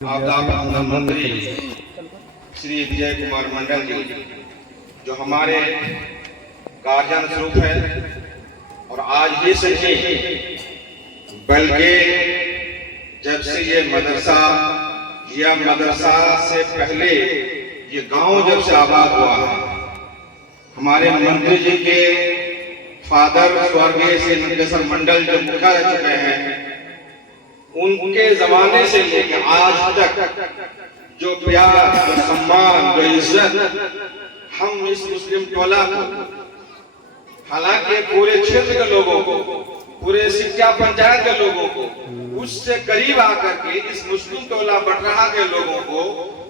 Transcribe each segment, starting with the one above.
आपदा प्रबंधन मंत्री श्री विजय कुमार मंडल जी, जो हमारे गार्जियन स्वरूप है, और आज ये सच्ची बल्कि जब से ये मदरसा या मदरसा से पहले ये गांव जब से आबाद हुआ है, हमारे मंत्री जी के फादर स्वर्गीय श्री नंदेश्वर मंडल जो मुखिया रह चुके हैं, उनके जमाने से लेकर आज तक जो प्यार, जो सम्मान, जो इज्जत हम इस मुस्लिम टोला को, हालांकि पूरे क्षेत्र के लोगों को, पूरे सिक्का पंचायत के लोगों को, उससे करीब आकर के इस मुस्लिम टोला बटरहा के लोगों को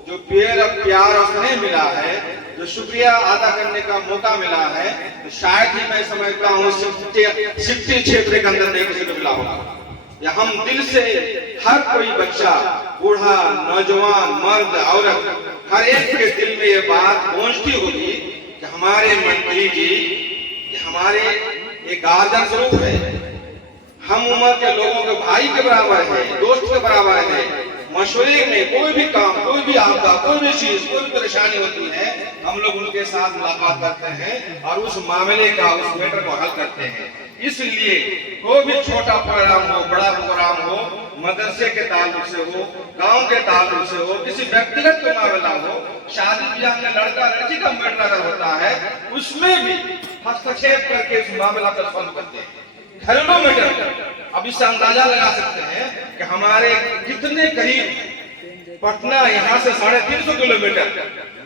जो प्यार और स्नेह मिला है, जो शुक्रिया अदा करने का मौका मिला है, तो शायद ही मैं समझता हूँ सिक्टी क्षेत्र के अंदर नहीं किसी को मिला होगा। या हम दिल से हर कोई बच्चा, बूढ़ा, नौजवान, मर्द, औरत, हर एक के दिल में ये बात पहुंचती होगी कि हमारे मंत्री जी हमारे एक गार्जियन स्वरूप है, हम उम्र के लोगों के भाई के बराबर है, दोस्त के बराबर है। मशवरे में कोई भी काम, कोई भी आपदा, कोई भी चीज, कोई भी परेशानी होती है, हम लोग उनके साथ मुलाकात करते हैं और उस मामले का, उस मैटर को हल करते हैं। इसलिए कोई भी छोटा प्रोग्राम हो, बड़ा प्रोग्राम हो, मदरसे के ताल्लुक से हो, गांव के ताल्लुक से हो, किसी व्यक्तिगत का मामला हो, शादी ब्याह में लड़का लड़की का मैटर अगर होता है, उसमें भी हस्तक्षेप करके उस मामला को सॉल्व करते हैं। घरेलू मैटर, अब इससे अंदाजा लगा सकते हैं कि हमारे कितने करीब पटना यहाँ से 350 किलोमीटर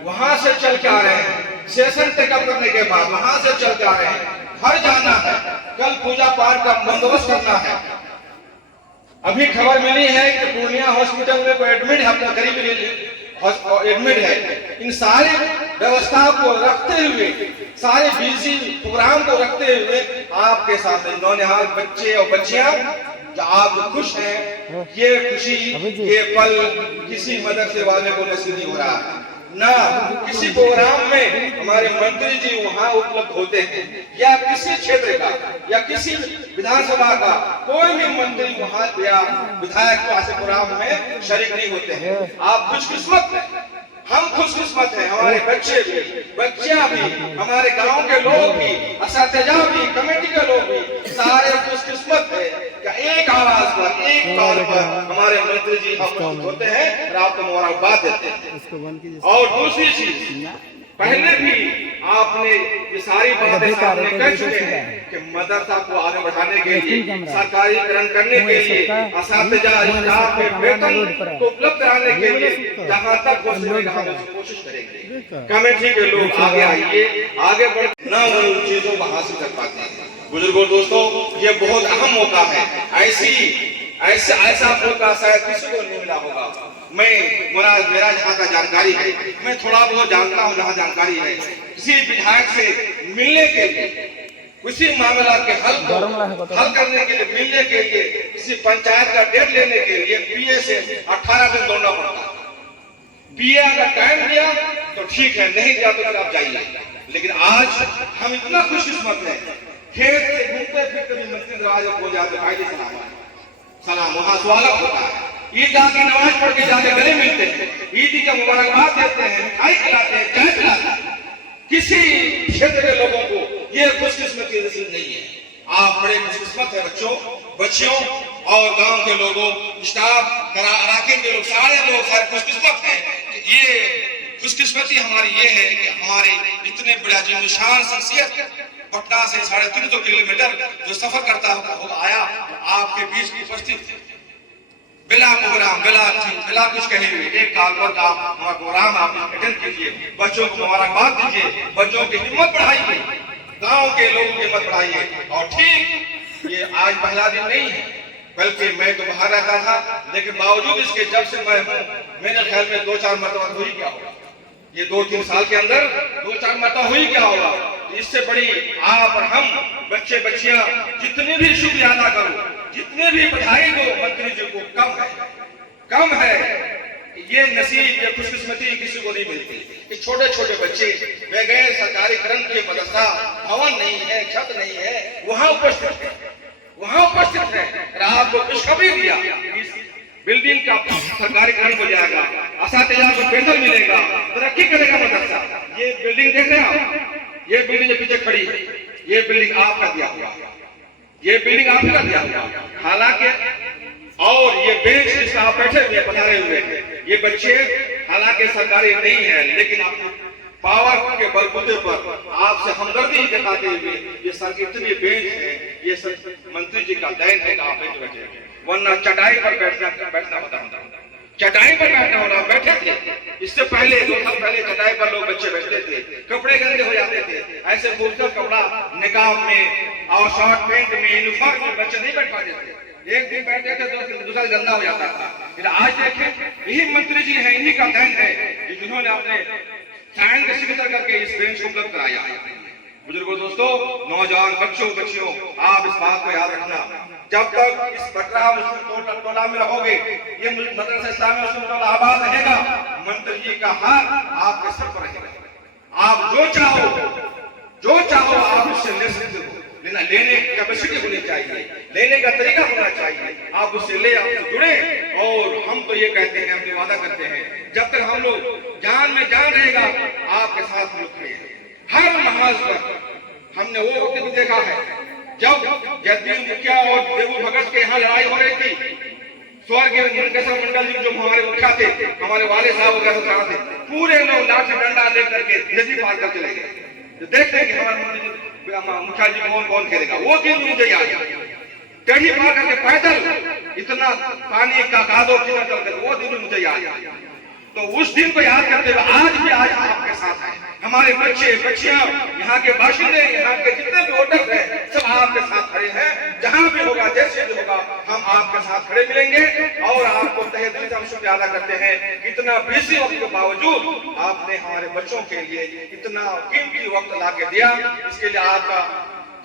वहां से चल के आ रहे हैं, सेशन टेकअप करने के बाद वहां से चल के आ रहे हैं, घर जाना है, कल पूजा पाठ का बंदोबस्त करना है। अभी खबर मिली है कि पूर्णिया हॉस्पिटल में कोई एडमिट है, अपना करीब एडमिट है। इन सारे व्यवस्था को रखते हुए, सारे बिजी प्रोग्राम को रखते हुए आपके साथ नौनिहाल बच्चे और बच्चियां जो आप खुश हैं, ये खुशी, ये पल किसी मदरसे वाले को नसीब नहीं हो रहा है। ना किसी प्रोग्राम में हमारे मंत्री जी वहां उपलब्ध होते हैं, या किसी क्षेत्र का या किसी विधानसभा का कोई भी मंत्री वहां या विधायक ऐसे प्रोग्राम में शरीक नहीं होते हैं। आप खुशकिस्मत हैं, हम खुशकिस्मत हैं, हमारे बच्चे भी, बच्चियां भी, हमारे गांव के लोग भी, असातिज़ा भी, कमेटी के लोग भी, सारे खुशकिस्मत है कि एक आवाज पर, एक कॉल पर हमारे मंत्री जी हम होते हैं और आपको मुबारकबाद देते हैं। और दूसरी चीज, पहले भी आपने ये सारी बातें सामने कर चुके हैं कि मदरसा को आगे बढ़ाने के लिए, सरकारीकरण करने के लिए, असातिज़ा स्टाफ के वेतन को उपलब्ध कराने के लिए जहां तक हो सकेगा हम कोशिश करेंगे। कमेटी के लोग आगे आइए, आगे बढ़ ना उन चीजों को हासिल कर पाते हैं। बुजुर्गों, दोस्तों, ये बहुत अहम मौका है। ऐसा मौका शायद किसी को नहीं मिला होगा। मेरा जहाँ का जानकारी है, मैं थोड़ा बहुत जानता हूँ, जहाँ जानकारी है, किसी विधायक से मिलने के लिए, किसी मामला के हल करने के लिए, मिलने के लिए, किसी पंचायत का डेट लेने के लिए पीए से 18 दिन दौड़ना पड़ता है। पीए अगर टाइम दिया तो ठीक है, नहीं दिया तो फिर आप जाइए। लेकिन आज हम इतना खुशकिस्मत है, खेत से घूमते फिरते भी मस्जिद दरवाजे खोल जाते, भाई जी सलाम, वहां स्वागत होता है। ईदगाह की नमाज पढ़ के जाके गले मिलते हैं, ईद का मुबारकबाद देते हैं, मिठाई खिलाते हैं, चाय पिलाते हैं। किसी क्षेत्र के लोगों को ये खुशकिस्मती नसीब नहीं है। आप बड़े खुशकिस्मत है, बच्चों, बच्चियों और गांव के लोगों, स्टाफ, इलाके के लोग, सारे खुशकिस्मत हैं। ये खुशकिस्मती हमारी ये है कि हमारे इतने बड़ा जिम्मेदार शख्सियत पटना से 350 किलोमीटर जो सफर करता होगा आया, आपके बीच की उपस्थित बिला प्रोग्राम, बिला कुछ कहे हुए एक कॉल पर आप हमारा प्रोग्राम आप अटेंड कीजिए, बच्चों को मुबारकबाद दीजिए, बच्चों की हिम्मत बढ़ाइए, गांव के लोगों की हिम्मत बढ़ाइए। और ठीक ये आज पहला दिन नहीं है, बल्कि मैं तो बाहर रहता था, लेकिन बावजूद इसके जब से मैं हूँ, मेरे ख्याल में 2-4 मरतबा हुई क्या होगा, ये 2-3 साल के अंदर 2-4 मरतबा हुई क्या होगा। इससे बड़ी आप और हम बच्चे बच्चियां जितने भी शुक्रिया अदा करो, जितने भी बधाई दो मंत्री जी को, कम है। ये नसीब, ये खुशकिस्मती किसी को नहीं मिलती कि छोटे छोटे बच्चे बगैर सरकारीकरण के मदरसा, भवन नहीं है, छत नहीं है, वहां उपस्थित है, और आपको खुशखबरी दिया बिल्डिंग का सरकारी काम हो जाएगा, असातिज़ा को वेतन मिलेगा, तरक्की करेगा मदरसा। ये बिल्डिंग देख रहे हैं आप, ये बिल्डिंग जो पीछे खड़ी है, ये बिल्डिंग आपका दिया हुआ, ये बिल्डिंग आपका दिया हुआ। हालांकि और ये बेंच जिसका आप बैठे हुए पधारे हुए ये बच्चे हालांकि सरकारी नहीं है, लेकिन आप पावर के बलबूते पर आपसे हमदर्दी दिखाते हुए ये सर इतनी बेंच है, ये सर मंत्री जी का देन है कि आप बेंच बैठे हैं, वरना चटाई पर बैठना होता, चटाई पर बैठना होता। बैठे थे इससे पहले 2 साल पहले चटाई पर लोग बच्चे बैठते थे, कपड़े गंदे हो जाते थे, ऐसे खूबसूरत कपड़ा निकाब में और शॉर्ट पैंट में यूनिफॉर्म में बच्चे नहीं बैठ पाते थे। एक दिन बैठते थे तो दूसरा गंदा हो जाता था। फिर आज देखें यही मंत्री जी हैं, इन्हीं का देन है जिन्होंने अपने साइन का सिग्नेचर करके इस बेंच को उपलब्ध कराया। बुजुर्गों, दोस्तों, नौजवान बच्चों बच्चियों, आप इस बात को याद रखना, जब तक इस बटरा मुस्लिम टोला में रहोगे, ये मदरसा इस्लामी मुस्लिम टोला आबाद रहेगा, मंत्री जी का हाथ आपके सर पर रहेगा। आप जो चाहो आप उससे ले सकते हो, लेने की कैपेसिटी होनी चाहिए, लेने का तरीका होना चाहिए, आप उससे ले, आपसे जुड़े। और हम तो ये कहते हैं, हम वादा करते हैं, जब तक हम लोग जान में जान रहेगा आपके साथ हम खड़े हैं। हर महाज पर हमने वो वक्त भी देखा है जब जगदीश मुखिया और देवू भगत के यहाँ लड़ाई हो रही थी। स्वर्गीय मुनकसर मंडल जी जो हमारे मुखिया थे, हमारे वाले साहब वगैरह थे, पूरे लोग लाठी डंडा लेकर के नदी पार कर चले गए। तो देखते हैं कि हमारे मुखिया जी कौन कौन खेलेगा। वो दिन मुझे याद है, टेढ़ी पार करके पैदल इतना पानी का कादो कितना चल गया, वो दिन मुझे याद है। तो उस दिन को याद करते हुए आज भी आज आपके साथ हैं, हमारे बच्चे बच्चियां, यहाँ के बाशिंदे, यहाँ के जितने भी वोटर हैं, सब आपके साथ खड़े हैं। जहां भी होगा, जैसे भी होगा, हम आपके साथ खड़े मिलेंगे। और आपको तहे दिल से हम शुक्रिया अदा करते हैं, इतना बिजी वक्त के बावजूद आपने हमारे बच्चों के लिए इतना कीमती वक्त ला के दिया, इसके लिए आपका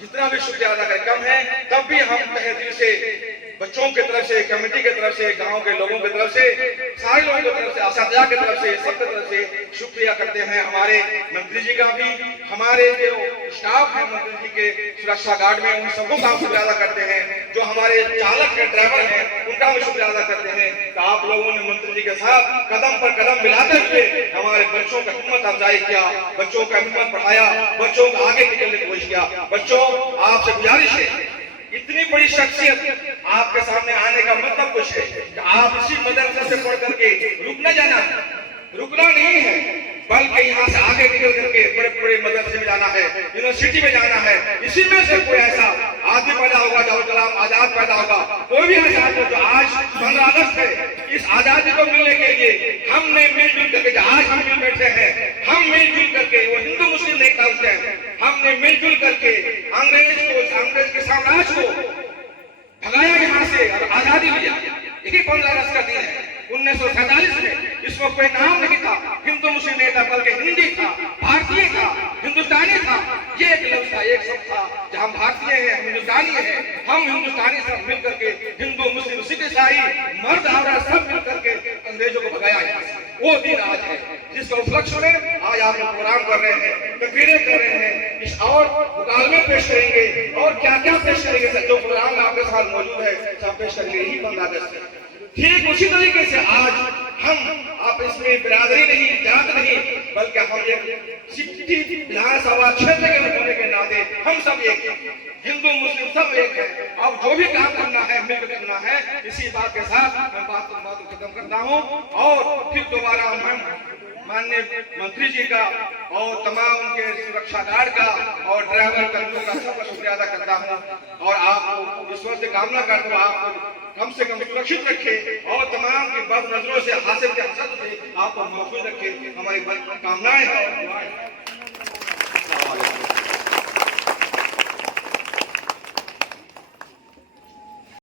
जितना भी शुक्रिया अदा करें कम है। तब भी हम तहे दिल से बच्चों की तरफ से, कमेटी की तरफ से, गांव के लोगों की तरफ से, सारे लोगों की तरफ से, असातिज़ा की तरफ से, सबकी तरफ से शुक्रिया करते हैं। हमारे मंत्री जी का भी, हमारे जो स्टाफ है मंत्री जी के सुरक्षा गार्ड में, उन सबको का शुक्रिया अदा करते हैं। जो हमारे चालक है, ड्राइवर है, उनका भी शुक्रिया अदा करते हैं कि आप लोगों ने मंत्री जी के साथ कदम पर कदम मिलाते हुए हमारे बच्चों का हिम्मत अफजाई किया, बच्चों का हिम्मत बढ़ाया, बच्चों को आगे निकलने की कोशिश किया। बच्चों, आपसे गुजारिश है, इतनी बड़ी शख्सियत आपके सामने आने का मतलब कुछ है कि आप इसी मदरसे से पढ़ करके रुकना नहीं है, बल्कि यहाँ से आगे निकल करके बड़े बड़े मदरसे में जाना है, यूनिवर्सिटी में जाना है। इसी में से कोई ऐसा आदमी पैदा होगा, जाओ कलाम आजाद पैदा होगा, कोई भी ऐसा आदमी जो आज 15 अगस्त है, इस आजादी को मिलने के लिए हमने मिलजुल करके, आज हम मिल बैठे हैं, हम मिलजुल करके, वो हिंदू मुस्लिम नहीं कहते हैं, हमने मिलजुल करके अंग्रेज के साम्राज्य को भगाया यहाँ से और आजादी लिया। यही 15 अगस्त का दिन है 1947 में। इसमें कोई नाम नहीं था हिंदू मुस्लिम नेता, बल्कि हिंदी था, भारतीय था, हिंदुस्तानी था। ये एक लफ्ज था, एक शब्द था कि हम भारतीय हैं, हम हिंदुस्तानी हैं। हम हिंदुस्तानी सब मिल करके, हिंदू मुस्लिम सिख ईसाई मर्द औरत सब मिल करके अंग्रेजों को भगाया यहाँ से। वो दिन आज है जिसका उपलक्ष्य में आज आप लोग प्रोग्राम कर रहे हैं, तकरीरें कर रहे हैं, इस और मुकालमे पेश करेंगे और क्या क्या पेश करेंगे। जो प्रोग्राम आपके साथ मौजूद है सब पेश करेंगे यही 15 अगस्त। ठीक उसी तरीके से आज हम आप इसमें बिरादरी नहीं, जात नहीं, बल्कि हम एक सिटी विधानसभा क्षेत्र के होने के नाते हम सब एक हैं, हिंदू मुस्लिम सब एक है। अब जो भी काम करना है मिलकर करना है। इसी बात के साथ मैं बात को खत्म करता हूँ और फिर दोबारा हम माननीय मंत्री जी का और तमाम उनके सुरक्षा गार्ड का और ड्राइवर कर्मियों का सबका शुक्रिया अदा करता हूँ। और आपको ईश्वर से कामना करता हूँ आपको कम से कम सुरक्षित रखे और तमाम की बद नजरों से, हासिल के हसद से आपको महफूज रखे। हमारी कामनाएं हैं।